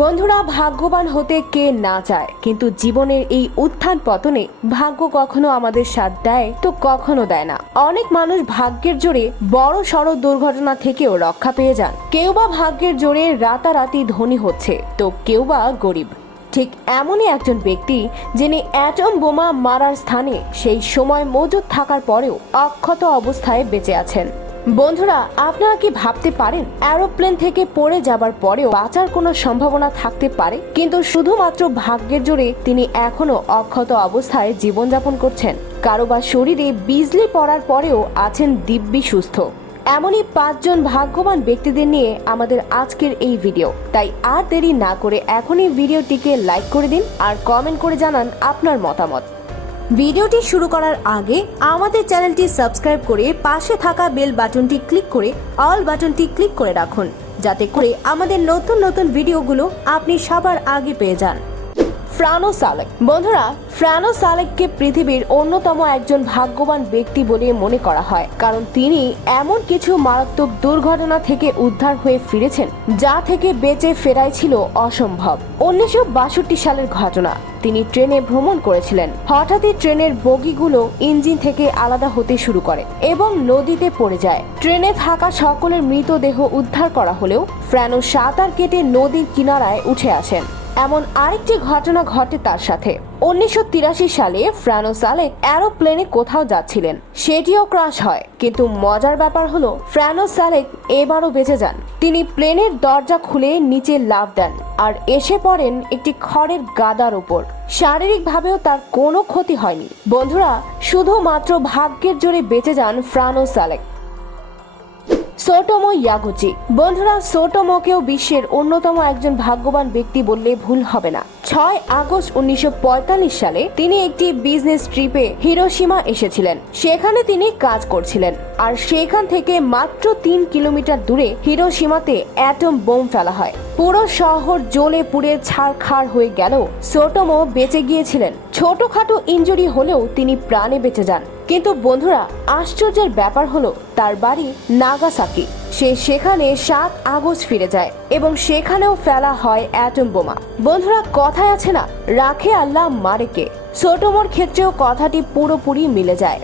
বন্ধুরা ভাগ্যবান হতে কে না চায়, কিন্তু জীবনের এই উত্থান পতনে ভাগ্য কখনো আমাদের সাথ দেয় তো কখনো দেয় না। অনেক মানুষ ভাগ্যের জোরে বড় সড় দুর্ঘটনা থেকেও রক্ষা পেয়ে যান। কেউ বা ভাগ্যের জোরে রাতারাতি ধনী হচ্ছে, তো কেউ বা গরিব। ঠিক এমনই একজন ব্যক্তি যিনি অ্যাটম বোমা মারার স্থানে সেই সময় মজুদ থাকার পরেও অক্ষত অবস্থায় বেঁচে আছেন। বন্ধুরা, আপনারা কি ভাবতে পারেন অ্যারোপ্লেন থেকে পড়ে যাবার পরেও বাঁচার কোনো সম্ভাবনা থাকতে পারে? কিন্তু শুধুমাত্র ভাগ্যের জোরে তিনি এখনও অক্ষত অবস্থায় জীবনযাপন করছেন। কারও বা শরীরে বিজলি পড়ার পরেও আছেন দিব্যি সুস্থ। এমনই পাঁচজন ভাগ্যবান ব্যক্তিদের নিয়ে আমাদের আজকের এই ভিডিও। তাই আর দেরি না করে এখনই ভিডিওটিকে লাইক করে দিন আর কমেন্ট করে জানান আপনার মতামত। ভিডিওটি শুরু করার আগে আমাদের চ্যানেলটি সাবস্ক্রাইব করে পাশে থাকা বেল বাটনটি ক্লিক করে অল বাটনটি ক্লিক করে রাখুন, যাতে করে আমাদের নতুন নতুন ভিডিওগুলো আপনি সবার আগে পেয়ে যান। ফ্রানো সালেক। বন্ধুরা, ফ্রানো সালেককে পৃথিবীর অন্যতম একজন ভাগ্যবান ব্যক্তি বলে মনে করা হয়। কারণ তিনি এমন কিছু মারাত্মক দুর্ঘটনা থেকে উদ্ধার হয়ে ফিরেছেন, যা থেকে বেঁচে ফেরাই ছিল অসম্ভব। উনিশশো বাষট্টি সালের ঘটনা, তিনি ট্রেনে ভ্রমণ করেছিলেন। হঠাৎই ট্রেনের বগিগুলো ইঞ্জিন থেকে আলাদা হতে শুরু করে এবং নদীতে পড়ে যায়। ট্রেনে থাকা সকলের মৃতদেহ উদ্ধার করা হলেও ফ্রানো সাঁতার কেটে নদীর কিনারায় উঠে আসেন। এমন আরেকটি ঘটনা ঘটে তার সাথে। উনিশশো তিরাশি সালে ফ্রানো সালেক অ্যারোপ্লেনে কোথাও যাচ্ছিলেন। সেটিও ক্রাশ হয়। কিন্তু মজার ব্যাপার হলো ফ্রানো সালেক এবারও বেঁচে যান। তিনি প্লেনের দরজা খুলে নিচে লাফ দেন আর এসে পড়েন একটি খড়ের গাদার উপর। শারীরিকভাবেও তার কোনো ক্ষতি হয়নি। বন্ধুরা, শুধুমাত্র ভাগ্যের জোরে বেঁচে যান ফ্রানো সালেক সোটোমো ইয়াগুচি। বন্ধুরা, সোটোমোকেও বিশ্বের অন্যতম একজন ভাগ্যবান ব্যক্তি বললে ভুল হবে না। ছয় আগস্ট উনিশশো পঁয়তাল্লিশ সালে তিনি একটি বিজনেস ট্রিপে হিরোসীমা এসেছিলেন। সেখানে তিনি কাজ করছিলেন। আর সেখান থেকে মাত্র তিন কিলোমিটার দূরে হিরোসীমাতে অ্যাটম বোম ফেলা হয়। পুরো শহর জ্বলে পুড়ে ছাড়খাড় হয়ে গেল সোটোমো বেঁচে গিয়েছিলেন। ছোটখাটো ইঞ্জুরি হলেও তিনি প্রাণে বেঁচে যান। কিন্তু বন্ধুরা, আশ্চর্যের ব্যাপার হলো, তার বাড়ি নাগাসাকি। সে সেখানে সাত আগস্ট ফিরে যায় এবং সেখানেও ফেলা হয় অ্যাটম বোমা। বন্ধুরা, কথায় আছে না, রাখে আল্লাহ মারেকে। ছোটমোর ক্ষেত্রেও কথাটি পুরোপুরি মিলে যায়।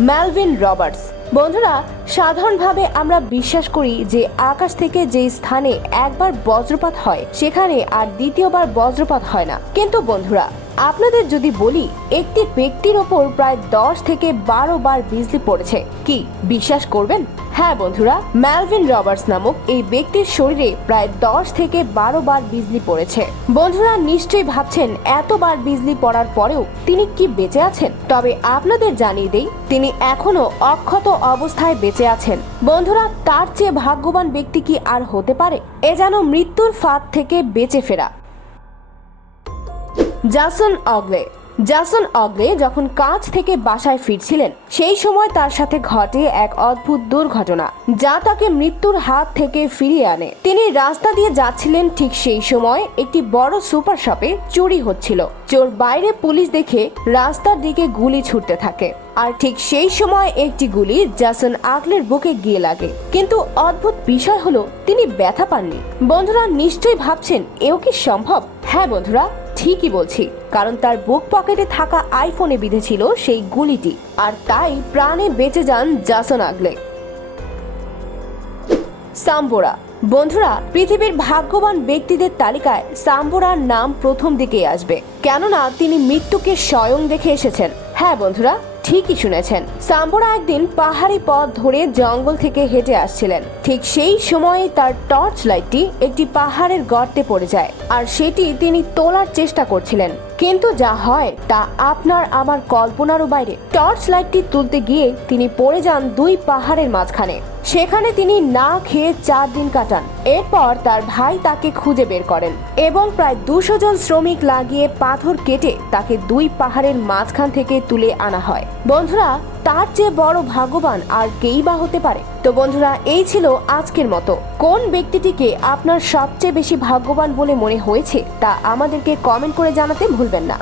Melvin Roberts. বন্ধুরা, সাধারণভাবে আমরা বিশ্বাস করি যে আকাশ থেকে যে স্থানে একবার বজ্রপাত হয়, সেখানে আর দ্বিতীয়বার বজ্রপাত হয় না। কিন্তু বন্ধুরা আপনাদের যদি বলি, একটি ব্যক্তির ওপর প্রায় দশ থেকে বারো বার বিজলি পড়েছে, কি বিশ্বাস করবেন? হ্যাঁ বন্ধুরা, ম্যালভিন রবার্টস নামক এই ব্যক্তির শরীরে প্রায় দশ থেকে বারো বার বিজলি পড়েছে। বন্ধুরা, নিশ্চয়ই ভাবছেন এতবার বিজলি পড়ার পরেও তিনি কি বেঁচে আছেন? তবে আপনাদের জানিয়ে দেই, তিনি এখনও অক্ষত অবস্থায় বেঁচে আছেন। বন্ধুরা, তার চেয়ে ভাগ্যবান ব্যক্তি কি আর হতে পারে? এ যেন মৃত্যুর ফাঁদ থেকে বেঁচে ফেরা। জাসন অগলে জাসন অগলে যখন কাজ থেকে বাসায় ফিরছিলেন, সেই সময় তার সাথে ঘটে এক অদ্ভুত দুর্ঘটনা, যা তাকে মৃত্যুর হাত থেকে ফিরিয়ে আনে। তিনি রাস্তা দিয়ে যাচ্ছিলেন ঠিক সেই সময় একটি বড় সুপার শপে চুরি হচ্ছিল। চোর বাইরে পুলিশ দেখে রাস্তার দিকে গুলি ছুটতে থাকে। আর ঠিক সেই সময় একটি গুলি জাসন আগলের বুকে গিয়ে লাগে। কিন্তু অদ্ভুত বিষয় হলো, তিনি ব্যথা পাননি। বন্ধুরা নিশ্চয়ই ভাবছেন, এও কি সম্ভব? হ্যাঁ বন্ধুরা ঠিকই বলছি, কারণ তার বুক পকেটে থাকা আইফোনে বিঁধেছিল সেই গুলিটি, আর তাই প্রাণে বেঁচে যান জাসন আগলে। সাম্বোরা, বন্ধুরা, পৃথিবীর ভাগ্যবান ব্যক্তিদের তালিকায় সাম্বোরার নাম প্রথম দিকেই আসবে, কেননা তিনি মৃত্যুকে স্বয়ং দেখে এসেছেন। হ্যাঁ বন্ধুরা? ঠিকই শুনেছেন। সাম্বরা একদিন পাহাড়ি পথ ধরে জঙ্গল থেকে হেঁটে আসছিলেন। ঠিক সেই সময়ে তার টর্চ লাইটটি একটি পাহাড়ের গর্তে পড়ে যায় আর সেটি তিনি তোলার চেষ্টা করছিলেন। কিন্তু যা হয় তা আপনার আমার কল্পনারও বাইরে। টর্চ লাইটটি তুলতে গিয়ে তিনি পড়ে যান দুই পাহাড়ের মাঝখানে। সেখানে তিনি না খেয়ে চার দিন কাটান। এরপর তার ভাই তাকে খুঁজে বের করেন এবং প্রায় দুশো জন শ্রমিক লাগিয়ে পাথর কেটে তাকে দুই পাহাড়ের মাঝখান থেকে তুলে আনা হয়। বন্ধুরা, তার চেয়ে বড় ভাগ্যবান আর কেই বা হতে পারে? তো বন্ধুরা, এই ছিল আজকের মতো। কোন ব্যক্তিটিকে আপনার সবচেয়ে বেশি ভাগ্যবান বলে মনে হয়েছে তা আমাদেরকে কমেন্ট করে জানাতে ভুলবেন না।